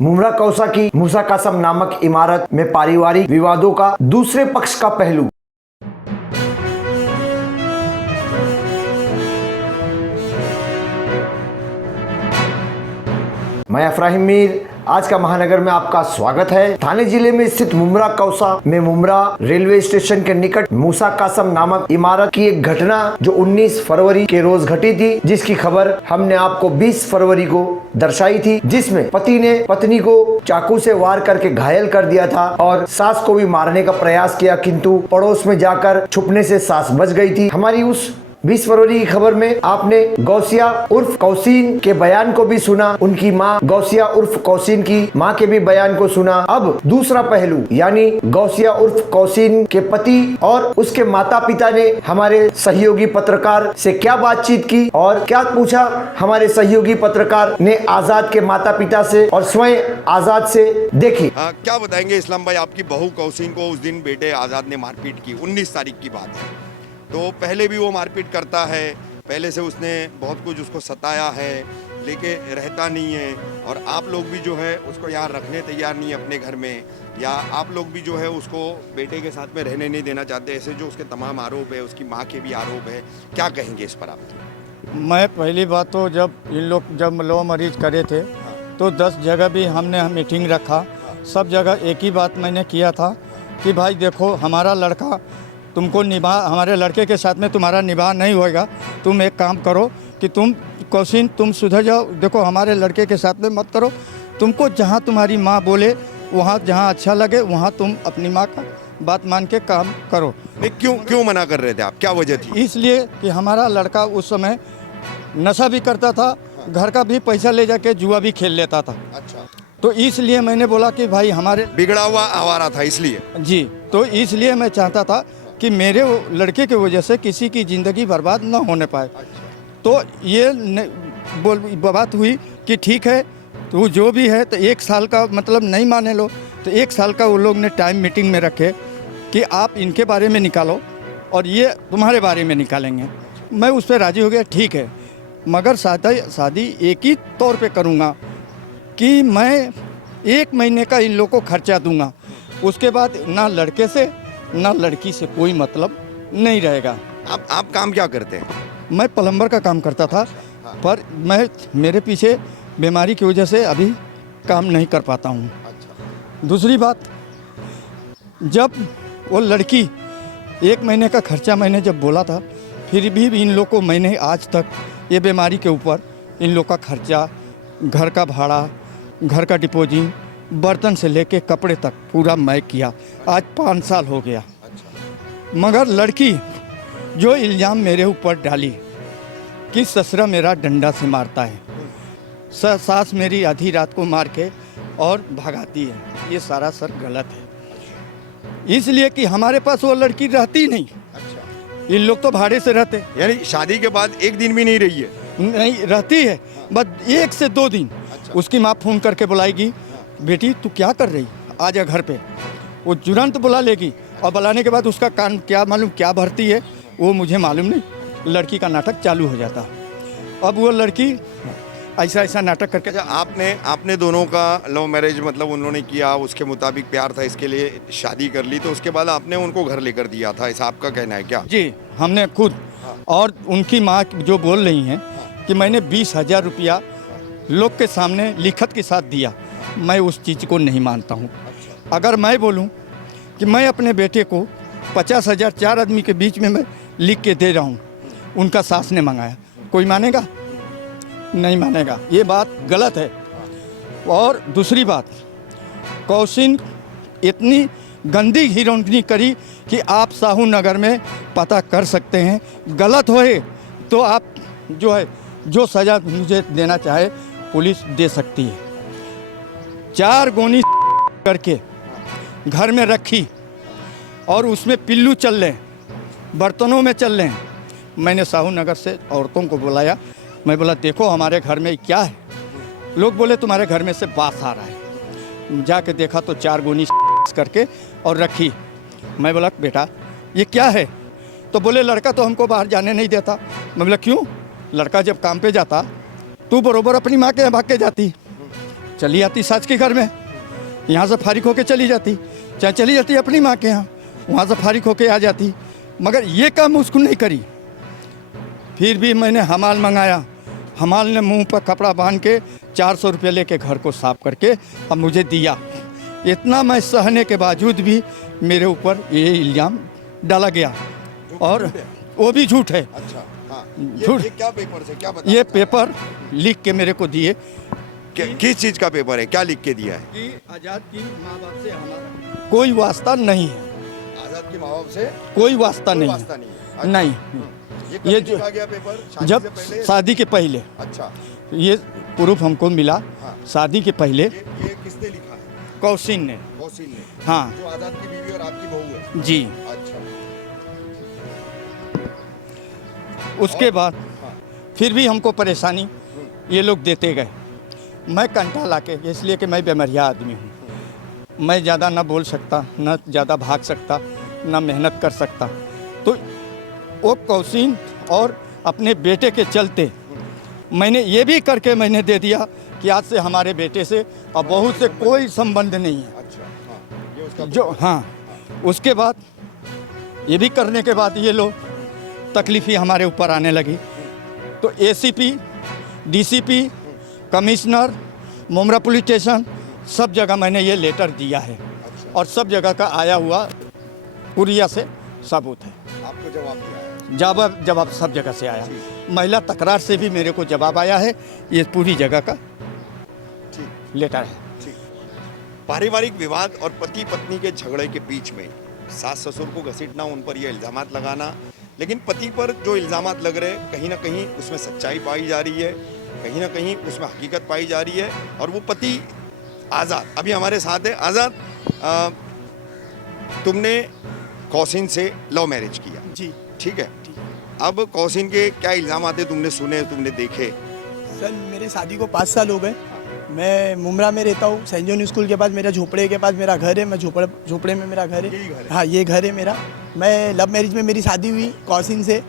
मुमरा कौसा की मूसा कासम नामक इमारत में पारिवारिक विवादों का दूसरे पक्ष का पहलू। मैं अफराहिम मीर, आज का महानगर में आपका स्वागत है। थाने जिले में स्थित मुमरा कौसा में मुमरा रेलवे स्टेशन के निकट मूसा कासम नामक इमारत की एक घटना जो 19 फरवरी के रोज घटी थी, जिसकी खबर हमने आपको 20 फरवरी को दर्शाई थी, जिसमें पति ने पत्नी को चाकू से वार करके घायल कर दिया था और सास को भी मारने का प्रयास किया, किंतु पड़ोस में जाकर छुपने से सास बच गई थी। हमारी उस 20 फरवरी की खबर में आपने गौसिया उर्फ कौसीन के बयान को भी सुना, उनकी मां गौसिया उर्फ कौसीन की मां के भी बयान को सुना। अब दूसरा पहलू यानी गौसिया उर्फ कौसीन के पति और उसके माता पिता ने हमारे सहयोगी पत्रकार से क्या बातचीत की और क्या पूछा। हमारे सहयोगी पत्रकार ने आजाद के माता पिता से और स्वयं आजाद से देखिए। क्या बताएंगे इस्लाम भाई, आपकी बहू कौसीन को उस दिन बेटे आजाद ने मारपीट की, 19 तारीख की बात है। तो पहले भी वो मारपीट करता है, पहले से उसने बहुत कुछ उसको सताया है, लेके रहता नहीं है और आप लोग भी जो है उसको यहाँ रखने तैयार नहीं है अपने घर में, या आप लोग भी जो है उसको बेटे के साथ में रहने नहीं देना चाहते। ऐसे जो उसके तमाम आरोप है, उसकी माँ के भी आरोप है, क्या कहेंगे इस पर आप? मैं पहली बात तो जब लव मैरिज करे थे तो 10 जगह भी हमने मीटिंग रखा, सब जगह एक ही बात मैंने किया था कि भाई देखो, हमारा लड़का तुमको हमारे लड़के के साथ में तुम्हारा निभाव नहीं होएगा। तुम एक काम करो कि तुम कौशीन तुम सुधर जाओ, देखो हमारे लड़के के साथ में मत करो। तुमको जहाँ तुम्हारी माँ बोले, वहाँ जहाँ अच्छा लगे वहाँ तुम अपनी माँ का बात मान के काम करो। नहीं, क्यों मना कर रहे थे आप, क्या वजह थी? इसलिए कि हमारा लड़का उस समय नशा भी करता था, घर का भी पैसा ले जाके जुआ भी खेल लेता था। अच्छा, तो इसलिए मैंने बोला कि भाई हमारे बिगड़ा हुआ आवारा था इसलिए। जी, तो इसलिए मैं चाहता था कि मेरे लड़के की वजह से किसी की ज़िंदगी बर्बाद न होने पाए। तो ये बात हुई कि ठीक है, तो जो भी है तो 1 साल का मतलब नहीं माने लो, तो 1 साल का वो लोग ने टाइम मीटिंग में रखे कि आप इनके बारे में निकालो और ये तुम्हारे बारे में निकालेंगे। मैं उस पर राज़ी हो गया, ठीक है, मगर शादी एक ही तौर पे करूँगा कि मैं 1 महीने का इन लोगों को खर्चा दूँगा, उसके बाद ना लड़के से ना लड़की से कोई मतलब नहीं रहेगा। आप काम क्या करते हैं? मैं प्लम्बर का काम करता था, पर मेरे पीछे बीमारी की वजह से अभी काम नहीं कर पाता हूँ। दूसरी बात, जब वो लड़की 1 महीने का खर्चा मैंने जब बोला था, फिर भी इन लोग को मैंने आज तक ये बीमारी के ऊपर इन लोग का खर्चा, घर का भाड़ा, घर का डिपॉजिट, बर्तन से लेके कपड़े तक पूरा मैं किया। आज 5 साल हो गया। मगर लड़की जो इल्ज़ाम मेरे ऊपर डाली कि ससुरा मेरा डंडा से मारता है, सास मेरी आधी रात को मार के और भगाती है, ये सारा सर गलत है। इसलिए कि हमारे पास वो लड़की रहती नहीं। अच्छा। इन लोग तो भाड़े से रहते। यानी शादी के बाद 1 दिन भी नहीं रही है? नहीं रहती है, बस 1 से 2 दिन। अच्छा। उसकी माँ फ़ोन करके बुलाएगी, बेटी तू क्या कर रही, आ जा घर पे। वो तुरंत बुला लेगी और बुलाने के बाद उसका कान क्या मालूम क्या भरती है, वो मुझे मालूम नहीं, लड़की का नाटक चालू हो जाता। अब वो लड़की ऐसा नाटक करके। आपने दोनों का लव मैरिज मतलब उन्होंने किया, उसके मुताबिक प्यार था, इसके लिए शादी कर ली, तो उसके बाद आपने उनको घर लेकर दिया था, ऐसा आपका कहना है क्या? जी, हमने खुद। और उनकी माँ जो बोल रही हैं कि मैंने 20,000 रुपया लोग के सामने लिखत के साथ दिया, मैं उस चीज़ को नहीं मानता हूँ। अगर मैं बोलूँ कि मैं अपने बेटे को 50,000 4 आदमी के बीच में मैं लिख के दे रहा हूँ, उनका सास ने मंगाया, कोई मानेगा? नहीं मानेगा, ये बात गलत है। और दूसरी बात, कौशिन इतनी गंदी हीरोइनी करी कि आप साहू नगर में पता कर सकते हैं। गलत होए तो आप जो सज़ा मुझे देना चाहे पुलिस दे सकती है। 4 गोनी करके घर में रखी और उसमें पिल्लू चल रहे, बर्तनों में चल रहे। मैंने साहू नगर से औरतों को बुलाया, मैं बोला देखो हमारे घर में क्या है। लोग बोले तुम्हारे घर में से बास आ रहा है। जाके देखा तो 4 गोनी करके और रखी। मैं बोला बेटा ये क्या है? तो बोले लड़का तो हमको बाहर जाने नहीं देता। मैं बोला क्यों? लड़का जब काम पे जाता तू बरोबर अपनी माँ के यहाँ भाग के जाती, चली आती सास के घर में, यहाँ से फारिग होके चली जाती, चाहे चली जाती अपनी माँ के यहाँ, वहाँ से फारिग होके आ जाती। मगर ये काम उसको नहीं करी। फिर भी मैंने हमाल मंगाया, हमाल ने मुंह पर कपड़ा बांध के 400 रुपये लेके घर को साफ करके अब मुझे दिया। इतना मैं सहने के बावजूद भी मेरे ऊपर ये इल्ज़ाम डाला गया और वो भी झूठ है। अच्छा, हाँ। झूठ। ये क्या पेपर से क्या बता? ये पेपर लिख के मेरे को दिए किस चीज का पेपर है, क्या लिख के दिया है? कि आज़ाद की माँ बाप से हमारा कोई वास्ता नहीं है। आजाद के माँ बाप से कोई वास्ता कोई नहीं वास्ता है। नहीं है। अच्छा। नहीं। ये ये कब जो- लिखा गया पेपर? शादी जब से पहले? शादी के पहले अच्छा, ये प्रूफ हमको मिला। हाँ। शादी के पहले ये किसने लिखा है? कौशिन ने। कौशिन ने, हाँ जो आजाद की बीवी और आपकी बहू है। जी। अच्छा, उसके बाद हाँ। फिर भी हमको परेशानी ये लोग देते गए। मैं कंटा ला के, इसलिए कि मैं बेमरिया आदमी हूँ, मैं ज़्यादा ना बोल सकता, ना ज़्यादा भाग सकता, ना मेहनत कर सकता। तो वो कौशिन और अपने बेटे के चलते मैंने ये भी करके मैंने दे दिया कि आज से हमारे बेटे से और बहू से कोई संबंध नहीं है। अच्छा, हाँ। ये उसका जो हाँ, उसके बाद ये भी करने के बाद ये लोग तकलीफ़ी हमारे ऊपर आने लगी। तो ACP, DCP, commissioner, Mumbra police station, सब जगह मैंने ये लेटर दिया है और सब जगह का आया हुआ कुरिया से सबूत है। आपको जवाब दिया है? जवाब सब जगह से आया। महिला तकरार से भी मेरे को जवाब आया है। ये पूरी जगह का ठीक, लेटर है। ठीक। पारिवारिक विवाद और पति पत्नी के झगड़े के बीच में सास ससुर को घसीटना, उन पर ये इल्ज़ामात लगाना, लेकिन पति पर जो इल्ज़ामात लग रहे कहीं ना कहीं उसमें सच्चाई पाई जा रही है, कहीं ना कहीं उसमें हकीकत पाई जा रही है। और वो पति आज़ाद अभी हमारे साथ है। आज़ाद, तुमने कौशिन से लव मैरिज किया, जी। ठीक है? अब कौशिन के क्या इल्ज़ाम आते तुमने सुने, तुमने देखे? सर मेरे शादी को 5 साल हो गए। मैं मुमरा में रहता हूँ, सेंट जॉन स्कूल के पास मेरा झोपड़े के पास मेरा घर है। मैं झोपड़े में मेरा घर यही घर है। है? हाँ, ये घर है मेरा। मैं लव मैरिज में मेरी शादी हुई कौशिन से।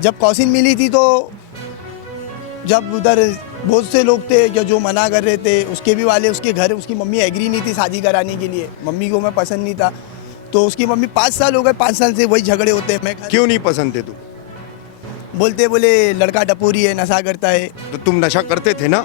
जब कौशिन मिली थी तो जब उधर बहुत से लोग थे जो मना कर रहे थे, उसके भी वाले उसके घर, उसकी मम्मी एग्री नहीं थी शादी कराने के लिए। मम्मी को मैं पसंद नहीं था, तो उसकी मम्मी 5 साल हो गए, 5 साल से वही झगड़े होते हैं। मैं क्यों नहीं पसंद थे तू? बोले लड़का टपोरी है, नशा करता है। तो तुम नशा करते थे ना?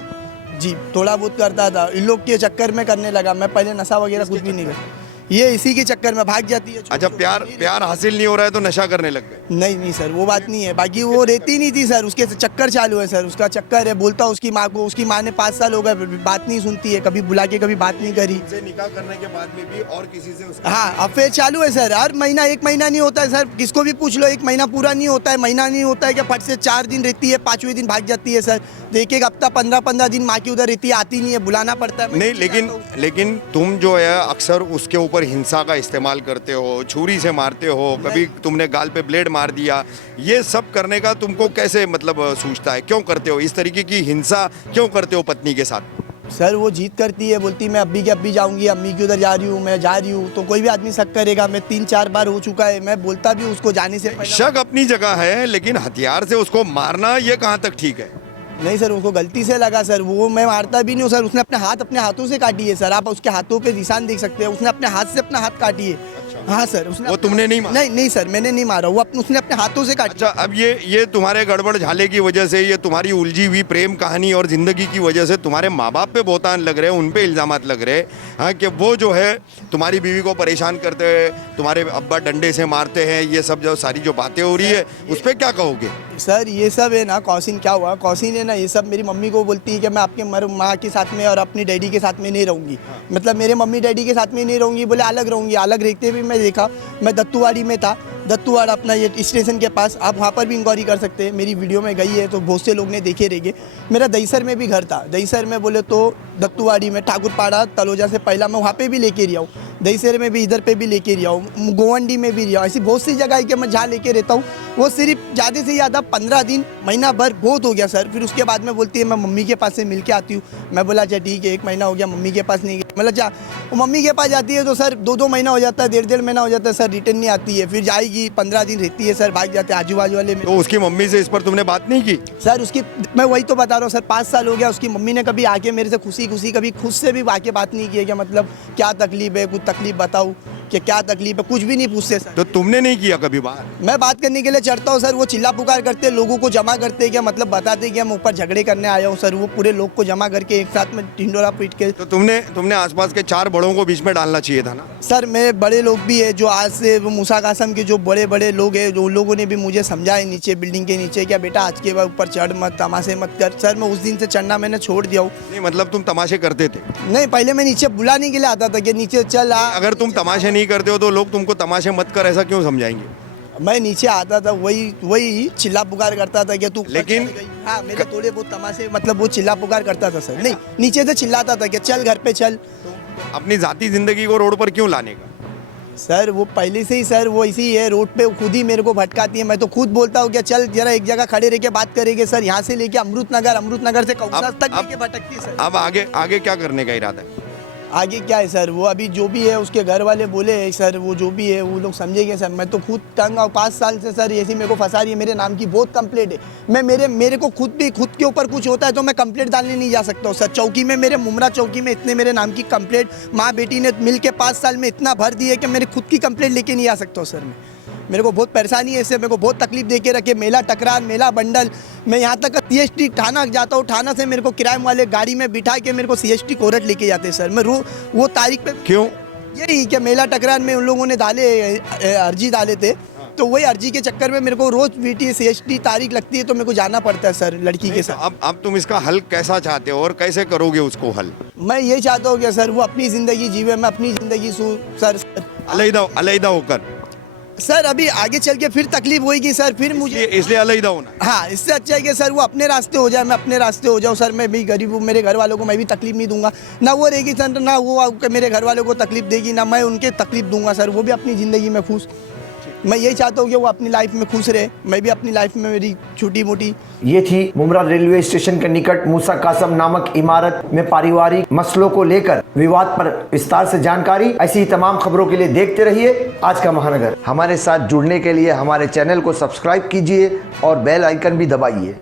जी, थोड़ा बहुत करता था। इन लोग के चक्कर में करने लगा। मैं पहले नशा वगैरह कुछ भी नहीं करता। ये इसी के चक्कर में भाग जाती है। अच्छा, प्यार हासिल नहीं हो रहा है तो नशा करने लग गए? नहीं सर, वो बात नहीं है। बाकी वो रहती नहीं थी सर, उसके चक्कर चालू है सर, उसका चक्कर है। बोलता उसकी माँ को, उसकी माँ ने 5 साल हो गए बात नहीं सुनती है, कभी बुला के कभी बात नहीं करी। उनसे निकाह करने के बाद में भी और किसी से उसका हाँ, अफेयर चालू है सर। हर महीना, 1 महीना नहीं होता है सर, किसको भी पूछ लो, 1 महीना पूरा नहीं होता है। महीना नहीं होता है कि फट से 4 दिन रहती है, 5वें दिन भाग जाती है सर। तो एक हफ्ता 15-15 दिन माँ की उधर रहती है, आती नहीं है, बुलाना पड़ता है। नहीं, लेकिन तुम जो है अक्सर उसके ऊपर हिंसा का इस्तेमाल करते हो, छुरी से मारते हो, कभी तुमने गाल पे ब्लेड मार दिया। ये सब करने का तुमको कैसे मतलब सूझता है? क्यों करते हो इस तरीके की हिंसा, क्यों करते हो पत्नी के साथ? सर वो जीत करती है, बोलती मैं अब्बी के अब्बी जाऊंगी, अम्मी की उधर जा रही हूँ, मैं जा रही हूँ, तो कोई भी आदमी शक करेगा। मैं 3-4 बार हो चुका है, मैं बोलता भी उसको जाने से पहले। शक अपनी जगह है, लेकिन हथियार से उसको मारना ये कहाँ तक ठीक है? नहीं सर, उसको गलती से लगा सर, वो मैं मारता भी नहीं हूँ सर। उसने अपने हाथों से काटी है सर, आप उसके हाथों पे निशान देख सकते हैं। उसने अपने हाथ से अपना हाथ काटी है। हाँ सर, उसने वो तुमने नहीं मारा? नहीं सर, मैंने नहीं मारा, वो उसने अपने हाथों से काटी। अच्छा, अब ये तुम्हारे गड़बड़ झाले की वजह से, ये तुम्हारी उलझी हुई प्रेम कहानी और जिंदगी की वजह से तुम्हारे माँ बाप पे बहुतान लग रहे हैं, उन पे इल्जामात लग रहे हैं, हाँ, कि वो जो है तुम्हारी बीवी को परेशान करते हैं, तुम्हारे अब्बा डंडे से मारते हैं, ये सब जो सारी जो बातें हो रही है उस पर क्या कहोगे? सर ये सब है ना, कौशिन क्या हुआ, कौशिन है ना, ये सब मेरी मम्मी को बोलती है कि मैं आपके माँ के साथ में और अपनी डैडी के साथ में नहीं रहूँगी। मतलब मेरे मम्मी डैडी के साथ में नहीं रहूँगी, बोले अलग रहूँगी। अलग रहते भी मैं देखा, मैं दत्तूवाड़ी में था, दत्तूवाड़ा अपना ये स्टेशन के पास, आप वहाँ पर भी इंक्वायरी कर सकते हैं, मेरी वीडियो में गई है तो बहुत से लोग ने देखे रहेंगे। मेरा दहीसर में भी घर था, दहीसर में बोले तो दत्तूवाड़ी में, ठाकुरपाड़ा तलोजा से पहला मैं वहाँ पे भी लेके रहा हूँ, दहीसर में भी इधर पे भी लेके रहा हूँ, गोवंडी में भी रहा हूँ। ऐसी बहुत सी जगह है कि मैं जहाँ लेके रहता हूँ। वो सिर्फ ज़्यादा से ज़्यादा 15 दिन, महीना भर बहुत हो गया सर। फिर उसके बाद में बोलती है मैं मम्मी के पास से मिल के आती हूँ। मैं बोला अच्छा ठीक है, 1 महीना हो गया मम्मी के पास नहीं गया। मतलब जा वो मम्मी के पास जाती है तो सर 2-2 महीना हो जाता है, 1.5 महीना हो जाता है सर, रिटर्न नहीं आती है। फिर जाएगी 15 दिन रहती है सर, भाग जाते हैं आजू बाजू वाले में। तो उसकी मम्मी से इस पर तुमने बात नहीं की? सर उसकी, मैं वही तो बता रहा हूँ सर, 5 साल हो गया, उसकी मम्मी ने कभी आके मेरे से खुशी कभी खुद से भी आके बात नहीं की है कि मतलब क्या तकलीफ है, कुछ तकलीफ बताऊँ कि क्या तकलीफ है, कुछ भी नहीं पूछते सर। तो तुमने नहीं किया कभी बात? मैं बात करने के लिए चढ़ता हूँ सर, वो चिल्ला पुकार करते, लोगों को जमा करते, क्या मतलब बताते कि हम ऊपर झगड़े करने आया हूँ सर। वो पूरे लोग को जमा करके एक साथ में ढिंडोरा पीट के। तो तुमने आसपास के 4 बड़ों को बीच में डालना चाहिए था ना? सर मेरे बड़े लोग भी है जो आज से वो मूसा कासम के जो बड़े लोग हैं, जो उन लोगों ने भी मुझे समझाया नीचे बिल्डिंग के नीचे, क्या बेटा आज के बाद ऊपर चढ़ मत, तमाशे मत कर। सर मैं उस दिन से चढ़ना मैंने छोड़ दिया हूँ। नहीं मतलब तुम तमाशे करते थे? नहीं, पहले मैं नीचे बुलाने के लिए आता था कि नीचे चल आ। अगर तुम तमाशे नहीं करते हो तो लोग तुमको तमाशे मत कर ऐसा क्यों समझाएंगे? मैं नीचे आता था, वही चिल्ला पुकार करता था कि तू ऊपर लेकिन- चढ़ गई। हाँ मेरे थोड़े बहुत तमाशे, मतलब वो चिल्ला पुकार करता था सर। नहीं, नीचे से चिल्लाता था कि चल घर पे चल। अपनी जाती जिंदगी को रोड पर क्यों लाने का? सर वो पहले से ही सर वो इसी है, रोड पे खुद ही मेरे को भटकाती है। मैं तो खुद बोलता हूँ कि चल जरा एक जगह खड़े रह के बात करेंगे सर। यहाँ से लेके अमृतनगर से कौसा तक अब- लेके भटकती है सर। अब आगे क्या करने का इरादा है? आगे क्या है सर, वो अभी जो भी है उसके घर वाले बोले हैं सर, वो जो भी है वो लोग समझेंगे सर। मैं तो खुद तंग हूँ, 5 साल से सर ऐसी मेरे को फंसा रही है। मेरे नाम की बहुत कंप्लेंट है। मैं मेरे को खुद के ऊपर कुछ होता है तो मैं कंप्लेंट डालने नहीं जा सकता हूँ सर। चौकी में, मेरे मुमरा चौकी में इतने मेरे नाम की कंप्लेंट माँ बेटी ने मिल के 5 साल में इतना भर दी है कि मेरे खुद की कंप्लेंट लेके नहीं आ सकता हूँ सर मैं। मेरे को बहुत परेशानी है इससे, मेरे को बहुत तकलीफ दे के रखे। मेला टकरार, मेला बंडल, मैं यहाँ तक CST थाना जाता हूँ। थाना से मेरे को किराए वाले गाड़ी में बिठा के मेरे को CST कोर्ट लेके जाते हैं सर। मैं वो तारीख पे क्यों? यही कि मेला टकरार में उन लोगों ने अर्जी डाले थे, तो वही अर्जी के चक्कर में मेरे को रोज VT CST तारीख लगती है तो मेरे को जाना पड़ता है सर लड़की के साथ। अब तुम इसका हल कैसा चाहते हो और कैसे करोगे उसको हल? मैं ये चाहता हूँ कि सर वो अपनी ज़िंदगी जीवे, मैं अपनी ज़िंदगी सर। अलैदा होकर? सर अभी आगे चल के फिर तकलीफ होगी सर, फिर मुझे इसलिए अलैदा होना? हाँ, इससे अच्छा है कि सर वो अपने रास्ते हो जाए, मैं अपने रास्ते हो जाऊँ सर। मैं भी गरीब हूँ, मेरे घर वालों को मैं भी तकलीफ नहीं दूंगा, ना वो रहेगी सर, ना वो मेरे घर वालों को तकलीफ देगी, ना मैं उनके तकलीफ दूंगा सर। वो भी अपनी ज़िंदगी में खुश। मैं यही चाहता हूँ कि वो अपनी लाइफ में खुश रहे, मैं भी अपनी लाइफ में मेरी छोटी मोटी। ये थी मुमरा रेलवे स्टेशन के निकट मूसा कासम नामक इमारत में पारिवारिक मसलों को लेकर विवाद पर विस्तार से जानकारी। ऐसी ही तमाम खबरों के लिए देखते रहिए आज का महानगर। हमारे साथ जुड़ने के लिए हमारे चैनल को सब्सक्राइब कीजिए और बेल आइकन भी दबाइए।